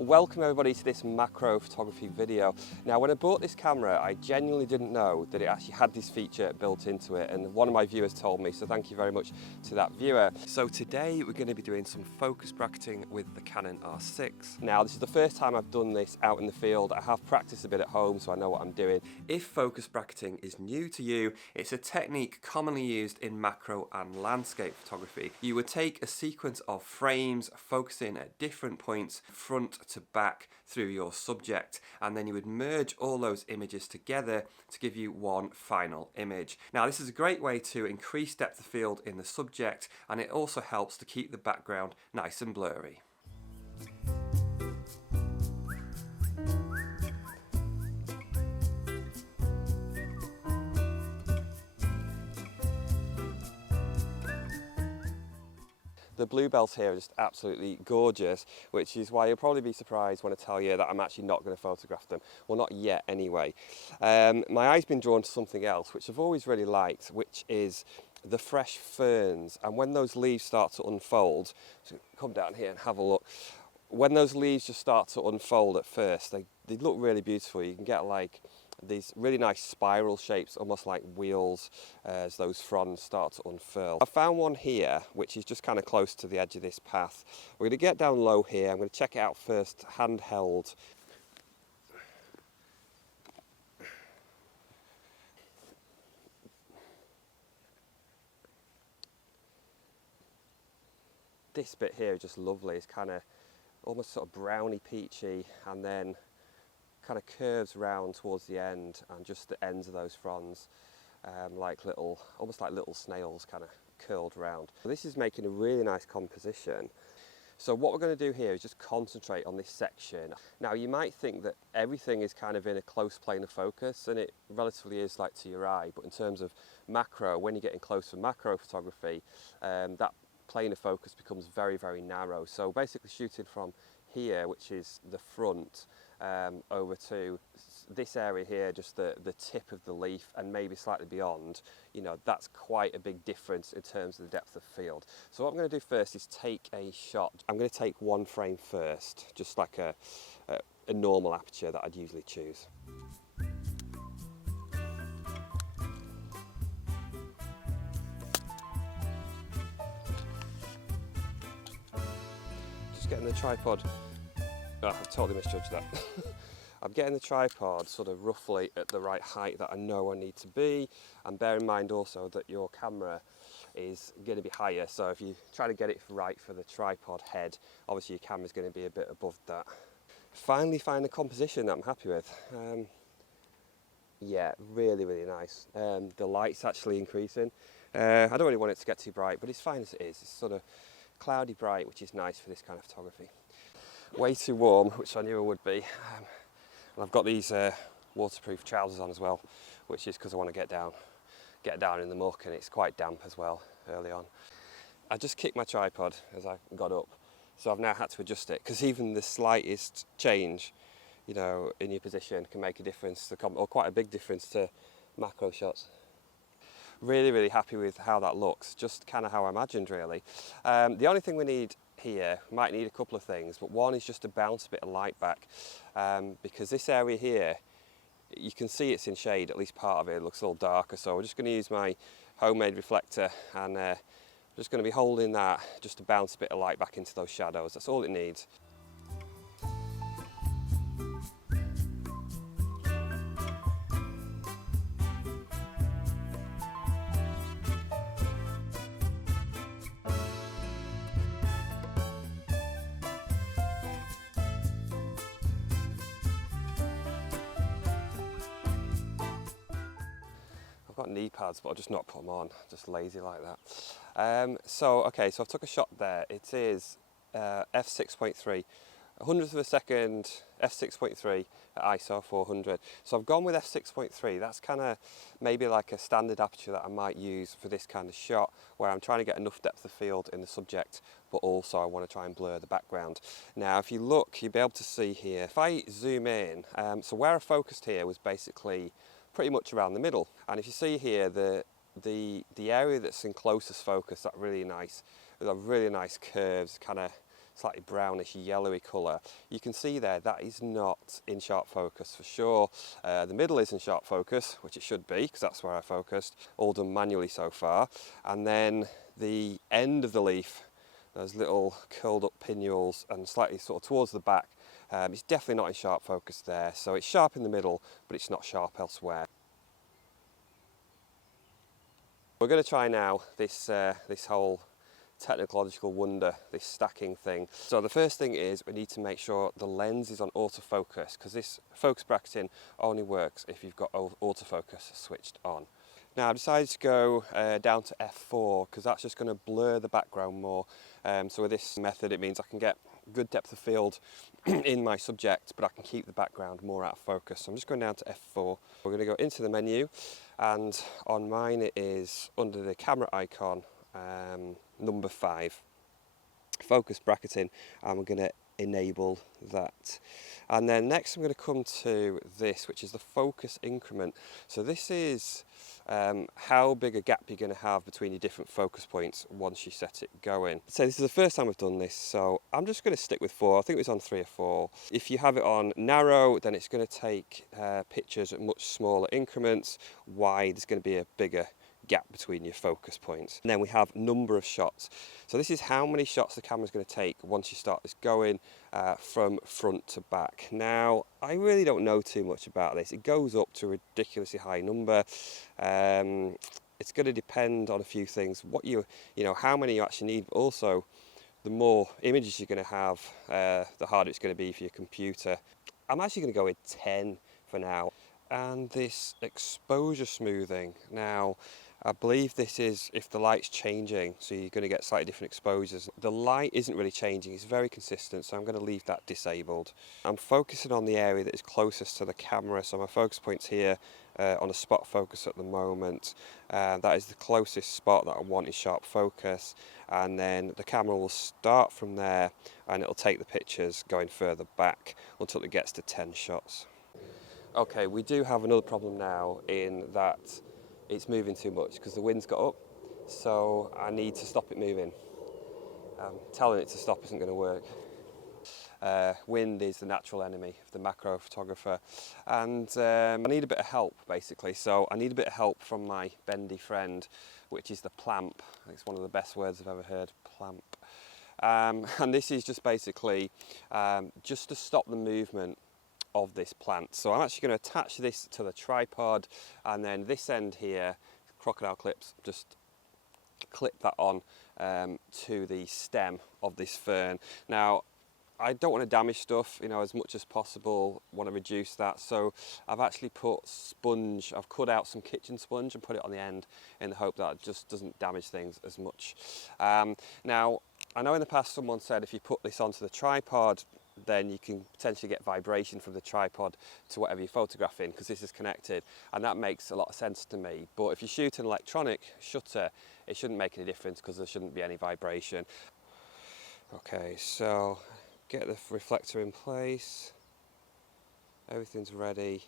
Welcome everybody to this macro photography video. Now when I bought this camera I genuinely didn't know that it actually had this feature built into it, and one of my viewers told me, so thank you very much to that viewer. So today we're going to be doing some focus bracketing with the Canon R6. Now this is the first time I've done this out in the field. I have practiced a bit at home so I know what I'm doing. If focus bracketing is new to you, it's a technique commonly used in macro and landscape photography. You would take a sequence of frames focusing at different points front to back through your subject, and then you would merge all those images together to give you one final image. Now this is a great way to increase depth of field in the subject, and it also helps to keep the background nice and blurry. The bluebells here are just absolutely gorgeous, which is why you'll probably be surprised when I tell you that I'm actually not going to photograph them. Well, not yet anyway. My eye's been drawn to something else, which I've always really liked, which is the fresh ferns. And when those leaves start to unfold, so come down here and have a look. When those leaves just start to unfold at first, they look really beautiful. You can get like these really nice spiral shapes, almost like wheels, as those fronds start to unfurl. I found one here which is just kind of close to the edge of this path. We're going to get down low here. I'm going to check it out first handheld. This bit here is just lovely. It's kind of almost sort of browny peachy, and then kind of curves round towards the end, and just the ends of those fronds like little, almost like little snails kind of curled round. This is making a really nice composition. So what we're going to do here is just concentrate on this section. Now you might think that everything is kind of in a close plane of focus, and it relatively is like to your eye, but in terms of macro, when you're getting close for macro photography, that plane of focus becomes very, very narrow. So basically shooting from here, which is the front, over to this area here, just the tip of the leaf and maybe slightly beyond, you know, that's quite a big difference in terms of the depth of field. So what I'm going to do first is take a shot. I'm going to take one frame first, just like a normal aperture that I'd usually choose. Just getting the tripod. Oh, I've totally misjudged that. I'm getting the tripod sort of roughly at the right height that I know I need to be, and bear in mind also that your camera is going to be higher, so if you try to get it right for the tripod head, obviously your camera's going to be a bit above that. Finally find a composition that I'm happy with. Yeah, really, really nice. The light's actually increasing. I don't really want it to get too bright, but it's fine as it is. It's sort of cloudy bright, which is nice for this kind of photography. Way too warm, which I knew it would be. And I've got these waterproof trousers on as well, which is because I want to get down in the muck, and it's quite damp as well early on. I just kicked my tripod as I got up, so I've now had to adjust it, because even the slightest change, you know, in your position can make a difference, or quite a big difference to macro shots. Really, really happy with how that looks, just kind of how I imagined really. The only thing we need here, might need a couple of things, but one is just to bounce a bit of light back, because this area here, you can see it's in shade, at least part of it looks a little darker, so we're just going to use my homemade reflector, and I'm just going to be holding that just to bounce a bit of light back into those shadows. That's all it needs. I've got knee pads, but I'll just not put them on, just lazy like that. So I've took a shot there. It is f6.3, 100th of a second, f6.3 at ISO 400. So I've gone with f6.3. That's kind of maybe like a standard aperture that I might use for this kind of shot, where I'm trying to get enough depth of field in the subject, but also I want to try and blur the background. Now if you look, you'll be able to see here, if I zoom in, so where I focused here was basically pretty much around the middle, and if you see here the area that's in closest focus, that really nice curves kind of slightly brownish yellowy colour. You can see there that is not in sharp focus for sure. The middle is in sharp focus, which it should be because that's where I focused, all done manually so far. And then the end of the leaf, those little curled up pinnules and slightly sort of towards the back, it's definitely not in sharp focus there. So it's sharp in the middle, but it's not sharp elsewhere. We're going to try now this whole technological wonder, this stacking thing. So the first thing is we need to make sure the lens is on autofocus, because this focus bracketing only works if you've got autofocus switched on. Now I decided to go down to f4 because that's just going to blur the background more. So with this method it means I can get good depth of field in my subject, but I can keep the background more out of focus. So I'm just going down to f4. We're going to go into the menu, and on mine it is under the camera icon, number 5, focus bracketing, and we're going to enable that. And then next I'm going to come to this, which is the focus increment. So this is how big a gap you're going to have between your different focus points once you set it going. So this is the first time I've done this, so I'm just going to stick with 4. I think it was on 3 or 4. If you have it on narrow, then it's going to take pictures at much smaller increments. Wide is going to be a bigger gap between your focus points. And then we have number of shots. So this is how many shots the camera's going to take once you start this going from front to back. Now, I really don't know too much about this. It goes up to a ridiculously high number. It's going to depend on a few things. What you know, how many you actually need, but also the more images you're going to have, the harder it's going to be for your computer. I'm actually going to go with 10 for now. And this exposure smoothing. Now, I believe this is if the light's changing, so you're going to get slightly different exposures. The light isn't really changing, it's very consistent, so I'm going to leave that disabled. I'm focusing on the area that is closest to the camera, so my focus point's here on a spot focus at the moment. That is the closest spot that I want in sharp focus, and then the camera will start from there and it'll take the pictures going further back until it gets to 10 shots. Okay, we do have another problem now in that it's moving too much because the wind's got up, so I need to stop it moving. Telling it to stop isn't going to work. Wind is the natural enemy of the macro photographer, and I need a bit of help basically. So I need a bit of help from my bendy friend, which is the plamp. I think it's one of the best words I've ever heard, plamp. And this is just basically just to stop the movement of this plant. So I'm actually going to attach this to the tripod, and then this end here, crocodile clips, just clip that on to the stem of this fern. Now, I don't want to damage stuff, you know, as much as possible, want to reduce that, so I've actually put sponge, I've cut out some kitchen sponge and put it on the end in the hope that it just doesn't damage things as much. Now, I know in the past someone said if you put this onto the tripod, then you can potentially get vibration from the tripod to whatever you're photographing, because this is connected, and that makes a lot of sense to me. But if you shoot an electronic shutter, it shouldn't make any difference because there shouldn't be any vibration. Okay, so get the reflector in place, everything's ready,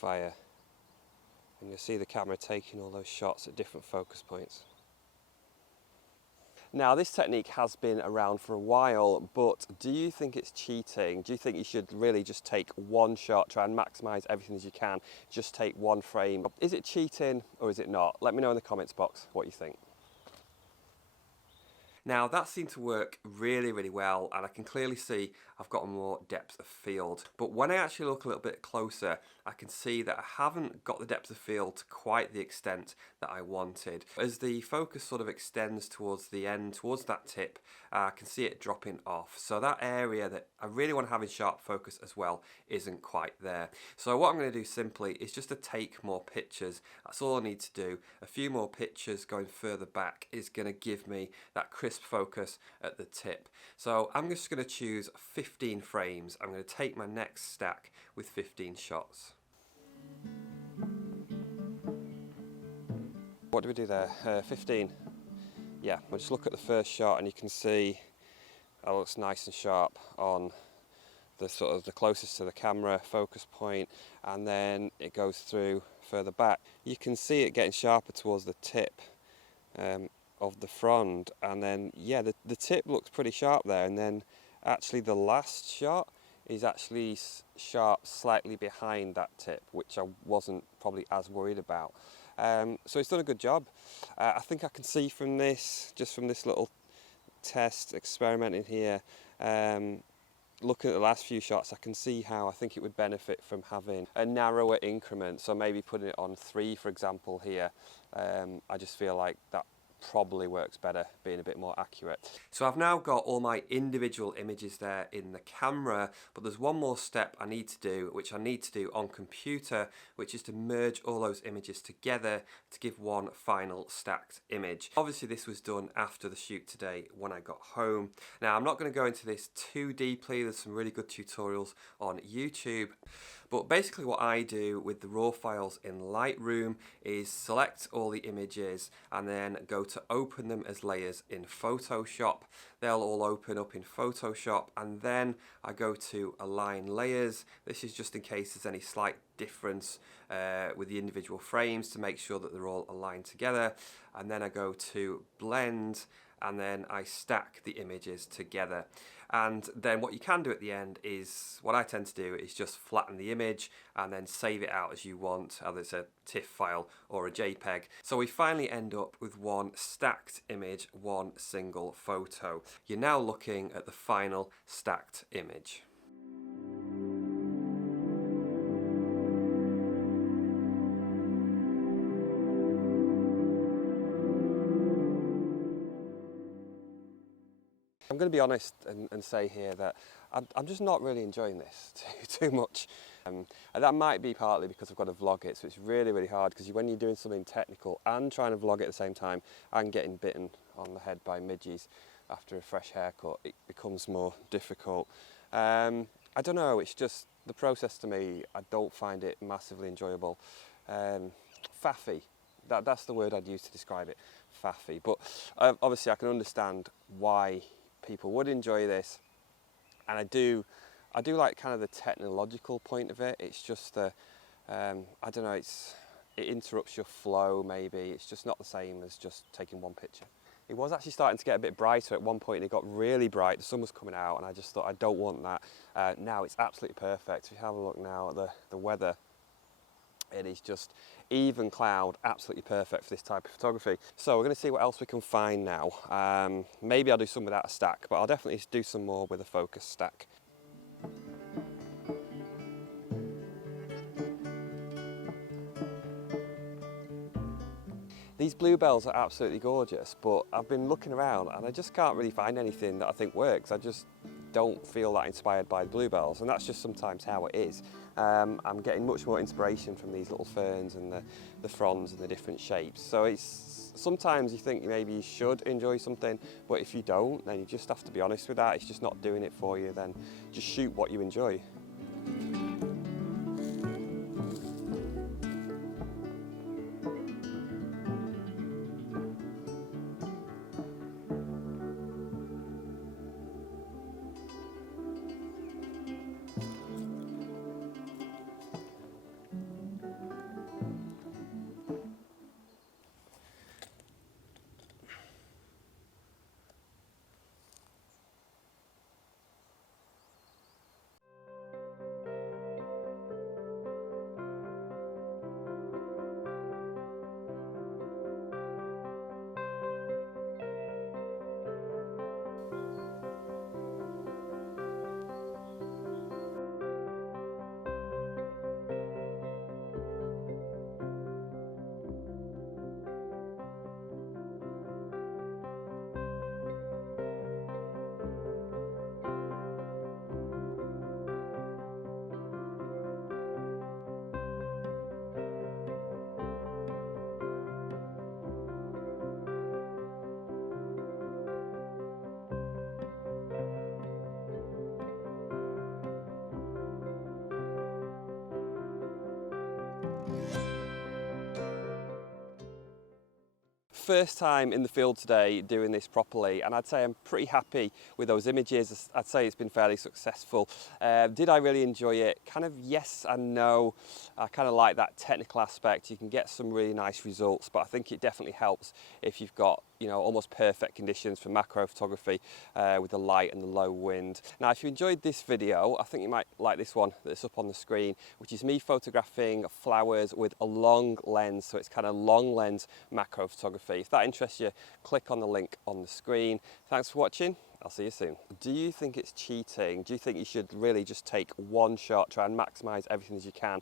fire, and you'll see the camera taking all those shots at different focus points. Now, this technique has been around for a while, but do you think it's cheating? Do you think you should really just take one shot, try and maximise everything as you can, just take one frame? Is it cheating or is it not? Let me know in the comments box what you think. Now, that seemed to work really, really well, and I can clearly see I've got more depth of field. But when I actually look a little bit closer, I can see that I haven't got the depth of field to quite the extent that I wanted. As the focus sort of extends towards the end, towards that tip, I can see it dropping off. So that area that I really want to have in sharp focus as well isn't quite there. So what I'm going to do simply is just to take more pictures. That's all I need to do. A few more pictures going further back is going to give me that crisp focus at the tip. So I'm just going to choose 15 frames. I'm going to take my next stack with 15 shots. What do we do there? 15. Yeah, we'll just look at the first shot and you can see it looks nice and sharp on the sort of the closest to the camera focus point, and then it goes through further back. You can see it getting sharper towards the tip. of the frond, and then yeah, the tip looks pretty sharp there, and then actually the last shot is actually sharp slightly behind that tip, which I wasn't probably as worried about. So it's done a good job. I think I can see from this, just from this little test experimenting here, looking at the last few shots, I can see how I think it would benefit from having a narrower increment. So maybe putting it on 3, for example, here. I just feel like that probably works better, being a bit more accurate. So I've now got all my individual images there in the camera, but there's one more step I need to do, which I need to do on computer, which is to merge all those images together to give one final stacked image. Obviously this was done after the shoot today when I got home. Now I'm not going to go into this too deeply, there's some really good tutorials on YouTube. But basically what I do with the raw files in Lightroom is select all the images and then go to open them as layers in Photoshop. They'll all open up in Photoshop, and then I go to align layers. This is just in case there's any slight difference with the individual frames to make sure that they're all aligned together. And then I go to blend, and then I stack the images together. And then what you can do at the end is, what I tend to do is just flatten the image and then save it out as you want, whether it's a TIFF file or a JPEG. So we finally end up with one stacked image, one single photo. You're now looking at the final stacked image. I'm going to be honest and say here that I'm just not really enjoying this too much. And that might be partly because I've got to vlog it, so it's really, really hard, because when you're doing something technical and trying to vlog it at the same time and getting bitten on the head by midges after a fresh haircut, it becomes more difficult. I don't know, it's just the process to me, I don't find it massively enjoyable. Faffy, that's the word I'd use to describe it, faffy. But obviously I can understand why people would enjoy this, and I do like kind of the technological point of it. It's just the I don't know, it interrupts your flow maybe. It's just not the same as just taking one picture. It was actually starting to get a bit brighter at one point. It got really bright, the sun was coming out, and I just thought, I don't want that. Now it's absolutely perfect. If you have a look now at the weather, it is just even cloud, absolutely perfect for this type of photography. So we're going to see what else we can find now. Maybe I'll do some without a stack, but I'll definitely do some more with a focus stack. These bluebells are absolutely gorgeous, but I've been looking around and I just can't really find anything that I think works. I just don't feel that inspired by the bluebells, and that's just sometimes how it is. I'm getting much more inspiration from these little ferns and the fronds and the different shapes. So it's sometimes you think maybe you should enjoy something, but if you don't, then you just have to be honest with that. It's just not doing it for you. Then just shoot what you enjoy. First time in the field today doing this properly, and I'd say I'm pretty happy with those images. I'd say it's been fairly successful. Did I really enjoy it? Kind of yes and no. I kind of like that technical aspect. You can get some really nice results, but I think it definitely helps if you've got you know, almost perfect conditions for macro photography with the light and the low wind. Now, if you enjoyed this video, I think you might like this one that's up on the screen, which is me photographing flowers with a long lens. So it's kind of long lens macro photography. If that interests you, click on the link on the screen. Thanks for watching. I'll see you soon. Do you think it's cheating? Do you think you should really just take one shot, try and maximize everything as you can,